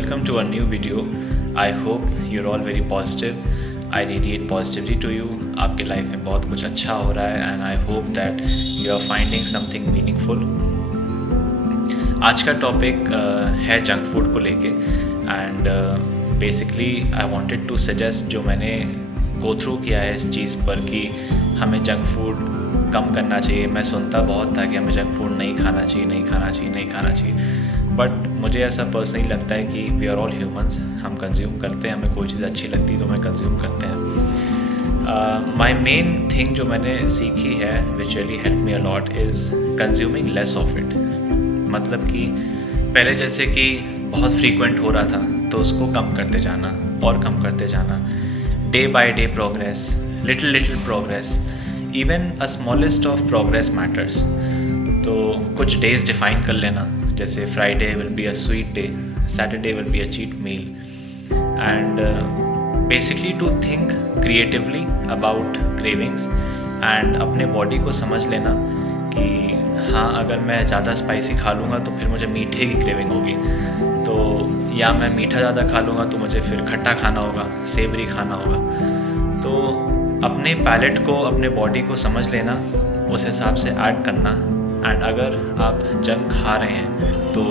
welcome to a new video. I hope you're all very positive. I radiate positivity to you. आपके life में बहुत कुछ अच्छा हो रहा है and I hope that you are finding something meaningful. आज का टॉपिक है जंक फूड को लेके and basically I wanted to suggest जो मैंने go through किया है इस चीज़ पर कि हमें जंक फूड कम करना चाहिए. मैं सुनता बहुत था कि हमें जंक फूड नहीं खाना चाहिए बट मुझे ऐसा पर्सनली लगता है कि वी आर ऑल ह्यूमंस. हम कंज्यूम करते हैं, हमें कोई चीज़ अच्छी लगती है तो हमें कंज्यूम करते हैं. माई मेन थिंग जो मैंने सीखी है which really help me a lot is consuming less of it. मतलब कि पहले जैसे कि बहुत फ्रीक्वेंट हो रहा था तो उसको कम करते जाना और कम करते जाना. Day by day progress, little progress, even a smallest of progress matters. तो कुछ डेज डिफाइन कर लेना, जैसे Friday will be a sweet day, Saturday will be a cheat meal and basically to think creatively about cravings and अपने body को समझ लेना कि हाँ, अगर मैं ज़्यादा स्पाइसी खा लूँगा तो फिर मुझे मीठे की क्रेविंग होगी, तो या मैं मीठा ज़्यादा खा लूँगा तो मुझे फिर खट्टा खाना होगा, सेवरी खाना होगा. तो अपने पैलेट को, अपने बॉडी को समझ लेना, उस हिसाब से ऐड करना. एंड अगर आप जंक खा रहे हैं तो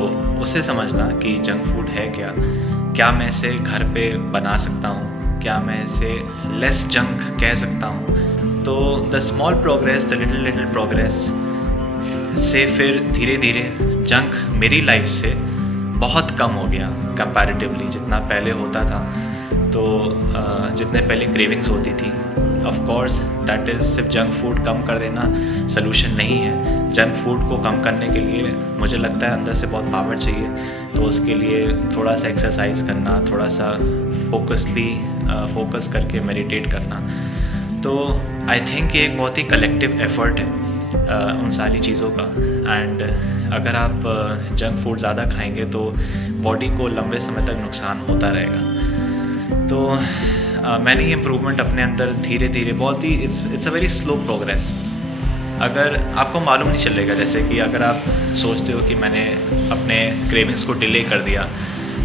उसे समझना कि जंक फूड है क्या मैं इसे घर पे बना सकता हूँ, क्या मैं इसे लेस जंक कह सकता हूँ. तो the small progress, the little progress से फिर धीरे धीरे जंक मेरी लाइफ से बहुत कम हो गया कंपैरेटिवली जितना पहले होता था. तो जितने पहले क्रेविंग्स होती थी, ऑफ कोर्स दैट इज़ सिर्फ जंक फूड कम कर देना सलूशन नहीं है. जंक फूड को कम करने के लिए मुझे लगता है अंदर से बहुत पावर चाहिए. तो उसके लिए थोड़ा सा एक्सरसाइज करना, थोड़ा सा फोकस करके मेडिटेट करना. तो आई थिंक ये एक बहुत ही कलेक्टिव एफर्ट है उन सारी चीज़ों का. एंड अगर आप जंक फूड ज़्यादा खाएंगे तो बॉडी को लंबे समय तक नुकसान होता रहेगा. तो मैंने ये इम्प्रूवमेंट अपने अंदर धीरे धीरे बहुत ही it's a very slow progress. अगर आपको मालूम नहीं चलेगा, जैसे कि अगर आप सोचते हो कि मैंने अपने क्रेविंग्स को डिले कर दिया,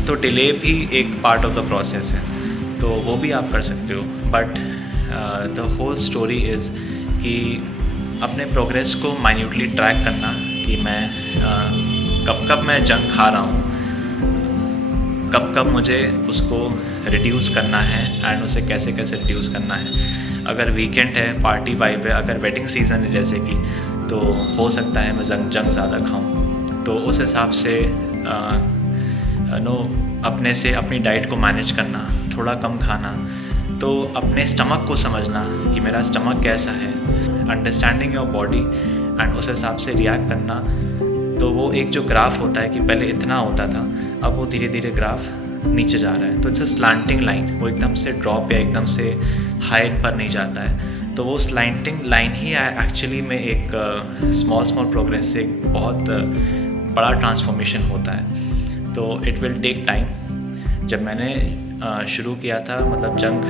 तो डिले भी एक पार्ट ऑफ द प्रोसेस है, तो वो भी आप कर सकते हो. But the whole story is कि अपने प्रोग्रेस को माइन्यूटली ट्रैक करना कि मैं कब मैं जंक खा रहा हूँ, कब मुझे उसको रिड्यूस करना है एंड उसे कैसे रिड्यूस करना है. अगर वीकेंड है, पार्टी वाइब है, अगर वेडिंग सीज़न है जैसे कि, तो हो सकता है मैं जंक ज़्यादा खाऊं. तो उस हिसाब से अपने से अपनी डाइट को मैनेज करना, थोड़ा कम खाना. तो अपने स्टमक को समझना कि मेरा स्टमक कैसा है, अंडरस्टैंडिंग योर बॉडी एंड उस हिसाब से रिएक्ट करना. तो वो एक जो ग्राफ होता है कि पहले इतना होता था, अब वो धीरे धीरे ग्राफ नीचे जा रहा है. तो इट्स अ स्लैंटिंग लाइन, वो एकदम से ड्रॉप या एकदम से हाई पर नहीं जाता है. तो वो स्लैंटिंग लाइन ही एक्चुअली में एक स्मॉल प्रोग्रेस से एक बहुत बड़ा ट्रांसफॉर्मेशन होता है. तो इट विल टेक टाइम. जब मैंने शुरू किया था, मतलब जंक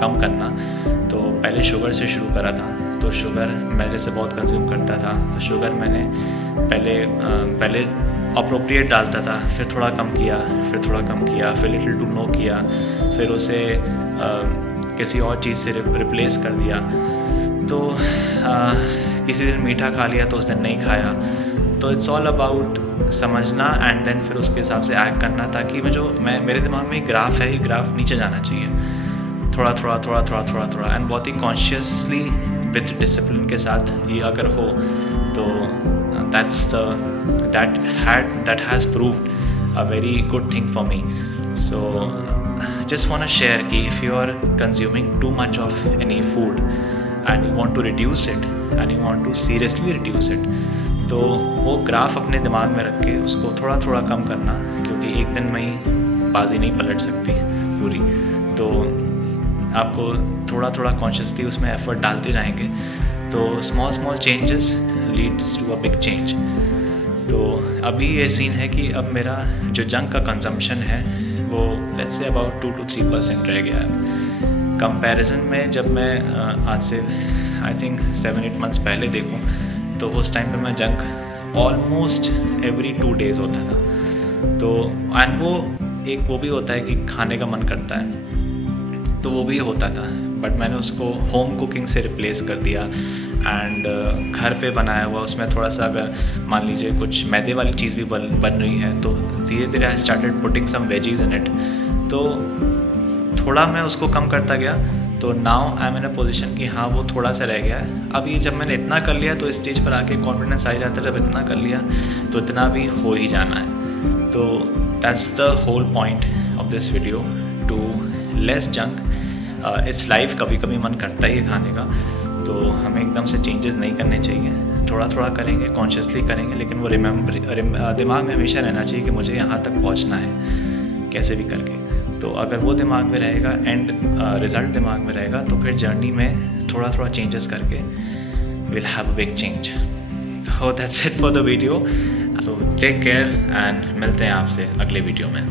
कम करना, तो पहले शुगर से शुरू करा था. तो शुगर मैं जैसे बहुत कंज्यूम करता था, तो शुगर मैंने पहले अप्रोप्रिएट डालता था, फिर थोड़ा कम किया, फिर लिटिल टू नो किया, फिर उसे किसी और चीज़ से रिप्लेस कर दिया. तो किसी दिन मीठा खा लिया तो उस दिन नहीं खाया. तो इट्स ऑल अबाउट समझना एंड देन फिर उसके हिसाब से एक्ट करना, ताकि मेरे दिमाग में ग्राफ है, ये ग्राफ नीचे जाना चाहिए थोड़ा एंड बहुत ही कॉन्शियसली विथ डिसिप्लिन के साथ ये अगर हो तो that has proved a very good thing for me. So just want to share कि if you are consuming too much of any food and you want to reduce it and you want to seriously reduce it, तो वो graph अपने दिमाग में रख के उसको थोड़ा कम करना, क्योंकि एक दिन में ही बाजी नहीं पलट सकती पूरी. तो आपको थोड़ा कॉन्शियसली उसमें एफर्ट डालते जाएंगे तो small changes leads to a big change. तो अभी ये सीन है कि अब मेरा जो जंक का कंजम्पशन है वो लेट्स से अबाउट 2 to 3% रह गया है. कंपैरिजन में जब मैं आज से आई थिंक 7-8 मंथ्स पहले देखूं तो उस टाइम पे मैं जंक ऑलमोस्ट एवरी 2 days होता था. तो एंड वो एक वो भी होता है कि खाने का मन करता है, तो वो भी होता था, बट मैंने उसको होम कुकिंग से रिप्लेस कर दिया। एंड घर पे बनाया हुआ उसमें थोड़ा सा, अगर मान लीजिए कुछ मैदे वाली चीज़ भी बन रही है, तो धीरे धीरे I started putting some veggies in it. तो थोड़ा मैं उसको कम करता गया, तो now I am in a position कि हाँ वो थोड़ा सा रह गया है। अब ये जब मैंने इतना कर लिया तो स्टेज पर आके कॉन्फिडेंस आ ही जाता है, जब इतना कर लिया तो इतना भी हो ही जाना है। तो that's the whole point of this video, to less junk. It's life, कभी कभी मन करता ही है खाने का, तो हमें एकदम से चेंजेस नहीं करने चाहिए, थोड़ा थोड़ा करेंगे, कॉन्शियसली करेंगे, लेकिन वो दिमाग में हमेशा रहना चाहिए कि मुझे यहाँ तक पहुँचना है कैसे भी करके। तो अगर वो दिमाग में रहेगा एंड रिज़ल्ट दिमाग में रहेगा, तो फिर जर्नी में थोड़ा थोड़ा चेंजेस करके will have a big change. So that's it for the video. So take care and मिलते हैं आपसे अगले वीडियो में।